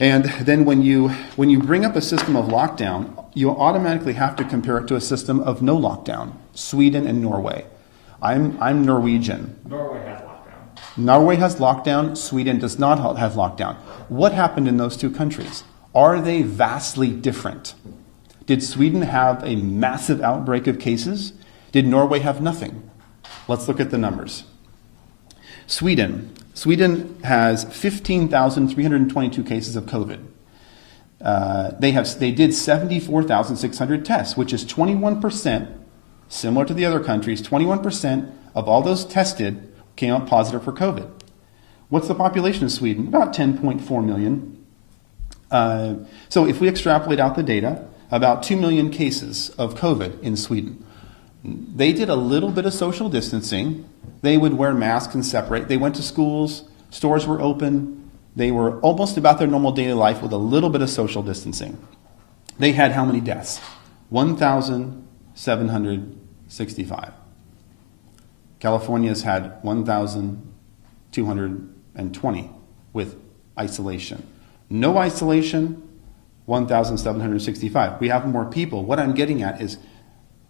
And then when you bring up a system of lockdown, you automatically have to compare it to a system of no lockdown, Sweden and Norway. I'm Norwegian. Norway has lockdown. Norway has lockdown, Sweden does not have lockdown. What happened in those two countries? Are they vastly different? Did Sweden have a massive outbreak of cases? Did Norway have nothing? Let's look at the numbers. Sweden has 15,322 cases of COVID. They did 74,600 tests, which is 21%, similar to the other countries, 21% of all those tested came out positive for COVID. What's the population of Sweden? About 10.4 million. So if we extrapolate out the data, about 2 million cases of COVID in Sweden. They did a little bit of social distancing. They would wear masks and separate. They went to schools, stores were open. They were almost about their normal daily life with a little bit of social distancing. They had how many deaths? 1,765. California's had 1,220 with isolation. No isolation, 1,765. We have more people. What I'm getting at is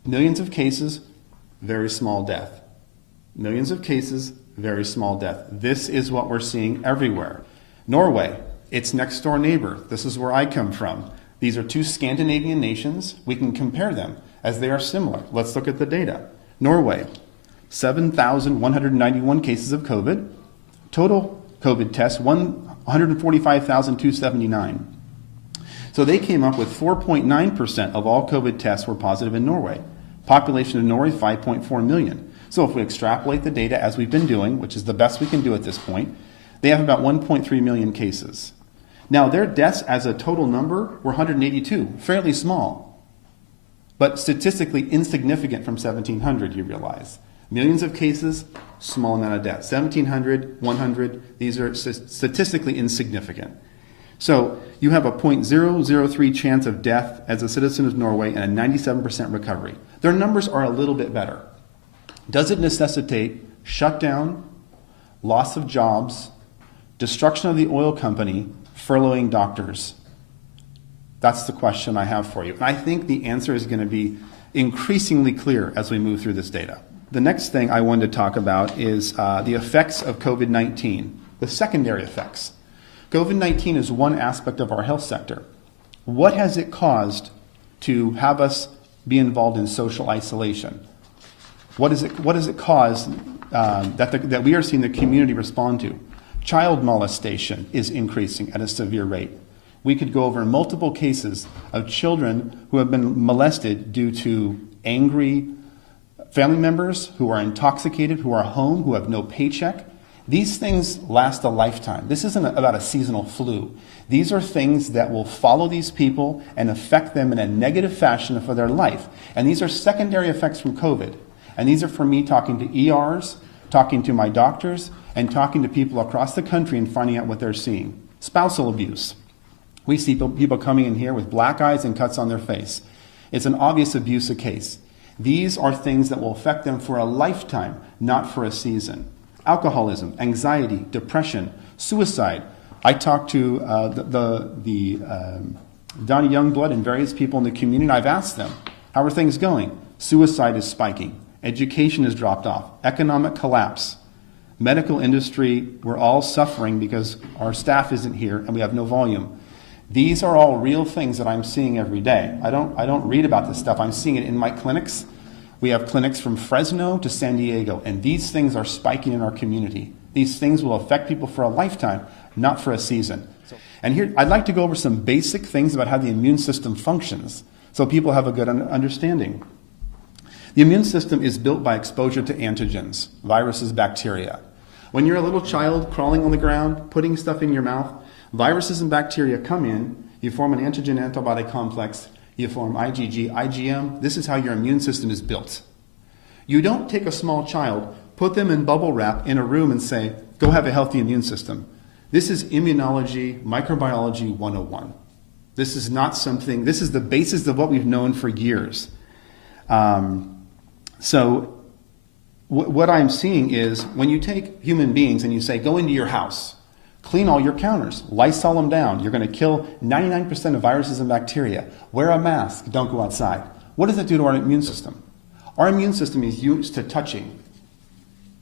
millions of cases, very small death. Millions of cases, very small death. This is what we're seeing everywhere. Norway, its next door neighbor. This is where I come from. These are two Scandinavian nations. We can compare them as they are similar. Let's look at the data. Norway, 7,191 cases of COVID. Total COVID tests, 145,279. So they came up with 4.9% of all COVID tests were positive in Norway. Population of Norway, 5.4 million. So if we extrapolate the data as we've been doing, which is the best we can do at this point, they have about 1.3 million cases. Now their deaths as a total number were 182, fairly small, but statistically insignificant from 1,700, you realize. Millions of cases, small amount of deaths. 1,700, 100, these are statistically insignificant. So you have a 0.003 chance of death as a citizen of Norway and a 97% recovery. Their numbers are a little bit better. Does it necessitate shutdown, loss of jobs, destruction of the oil company, furloughing doctors? That's the question I have for you. And I think the answer is going to be increasingly clear as we move through this data. The next thing I wanted to talk about is the effects of COVID-19, the secondary effects. COVID-19 is one aspect of our health sector. What has it caused to have us be involved in social isolation? What has it caused that we are seeing the community respond to? Child molestation is increasing at a severe rate. We could go over multiple cases of children who have been molested due to angry family members who are intoxicated, who are home, who have no paycheck. These things last a lifetime. This isn't about a seasonal flu. These are things that will follow these people and affect them in a negative fashion for their life. And these are secondary effects from COVID. And these are from me talking to ERs, talking to my doctors, and talking to people across the country and finding out what they're seeing. Spousal abuse. We see people coming in here with black eyes and cuts on their face. It's an obvious abuse case. These are things that will affect them for a lifetime, not for a season. Alcoholism, anxiety, depression, suicide. I talked to Donnie Youngblood and various people in the community, and I've asked them, how are things going? Suicide is spiking. Education has dropped off. Economic collapse. Medical industry, we're all suffering because our staff isn't here and we have no volume. These are all real things that I'm seeing every day. I don't read about this stuff. I'm seeing it in my clinics. We have clinics from Fresno to San Diego, and these things are spiking in our community. These things will affect people for a lifetime, not for a season. And here, I'd like to go over some basic things about how the immune system functions, so people have a good understanding. The immune system is built by exposure to antigens, viruses, bacteria. When you're a little child crawling on the ground, putting stuff in your mouth, viruses and bacteria come in, you form an antigen-antibody complex, you form IgG, IgM. This is how your immune system is built. You don't take a small child, put them in bubble wrap in a room and say, go have a healthy immune system. This is immunology, microbiology 101. This is not something, this is the basis of what we've known for years. So what I'm seeing is when you take human beings and you say, go into your house, Clean all your counters. Lysol them down. You're going to kill 99% of viruses and bacteria. Wear a mask. Don't go outside. What does that do to our immune system? Our immune system is used to touching.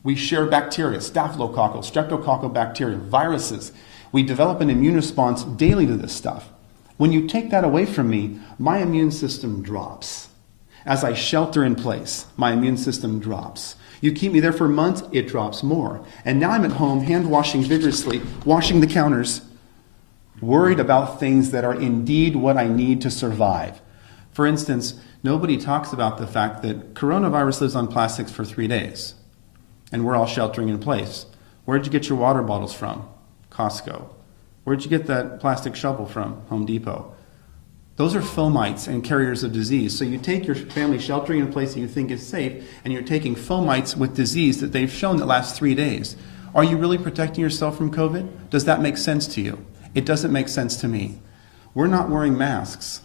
We share bacteria, staphylococcal, streptococcal bacteria, viruses. We develop an immune response daily to this stuff. When you take that away from me, my immune system drops. As I shelter in place, my immune system drops. You keep me there for months, it drops more. And now I'm at home, hand washing vigorously, washing the counters, worried about things that are indeed what I need to survive. For instance, nobody talks about the fact that coronavirus lives on plastics for 3 days. And we're all sheltering in place. Where'd you get your water bottles from? Costco. Where'd you get that plastic shovel from? Home Depot. Those are fomites and carriers of disease. So you take your family sheltering in a place that you think is safe, and you're taking fomites with disease that they've shown that lasts 3 days. Are you really protecting yourself from COVID? Does that make sense to you? It doesn't make sense to me. We're not wearing masks.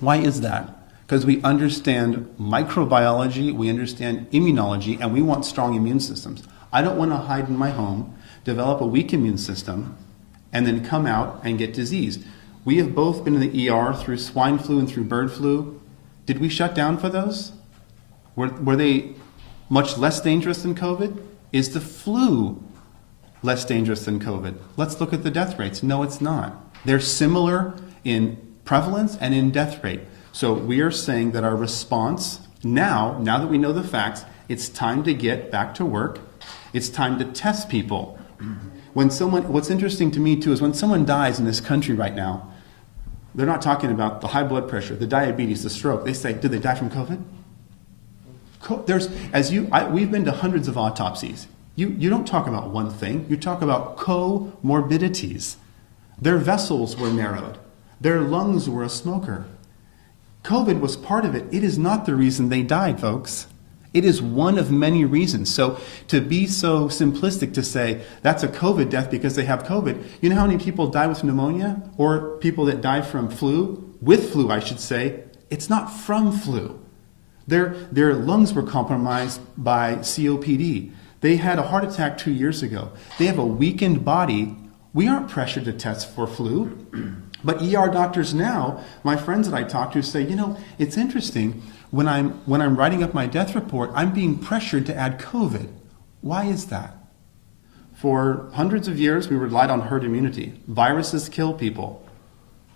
Why is that? Because we understand microbiology, we understand immunology, and we want strong immune systems. I don't want to hide in my home, develop a weak immune system, and then come out and get disease. We have both been in the ER through swine flu and through bird flu. Did we shut down for those? Were they much less dangerous than COVID? Is the flu less dangerous than COVID? Let's look at the death rates. No, it's not. They're similar in prevalence and in death rate. So we are saying that our response now that we know the facts, it's time to get back to work. It's time to test people. What's interesting to me too is when someone dies in this country right now, they're not talking about the high blood pressure, the diabetes, the stroke. They say, did they die from COVID? We've been to hundreds of autopsies. You don't talk about one thing. You talk about comorbidities. Their vessels were narrowed. Their lungs were a smoker. COVID was part of it. It is not the reason they died, folks. It is one of many reasons. So to be so simplistic to say that's a COVID death because they have COVID, you know how many people die with pneumonia or people that die from flu? With flu, I should say. It's not from flu. Their lungs were compromised by COPD. They had a heart attack 2 years ago. They have a weakened body. We aren't pressured to test for flu. But ER doctors now, my friends that I talk to say, it's interesting. When I'm writing up my death report, I'm being pressured to add COVID. Why is that? For hundreds of years, we relied on herd immunity. Viruses kill people.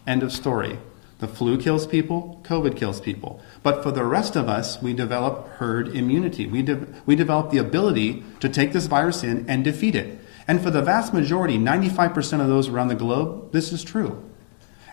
End of story. The flu kills people, COVID kills people. But for the rest of us, we develop herd immunity. We develop the ability to take this virus in and defeat it. And for the vast majority, 95% of those around the globe, this is true.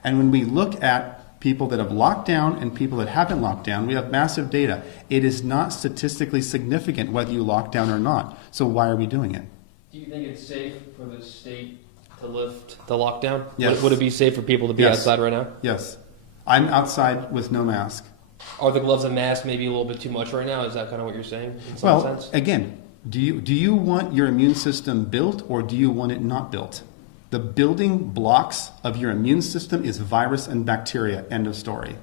And when we look at people that have locked down and people that haven't locked down, we have massive data. It is not statistically significant whether you lock down or not. So why are we doing it? Do you think it's safe for the state to lift the lockdown? Yes. Would it be safe for people to be outside right now? Yes. I'm outside with no mask. Are the gloves and mask maybe a little bit too much right now? Is that kind of what you're saying in some sense? Again, do you want your immune system built or do you want it not built? The building blocks of your immune system is virus and bacteria. End of story.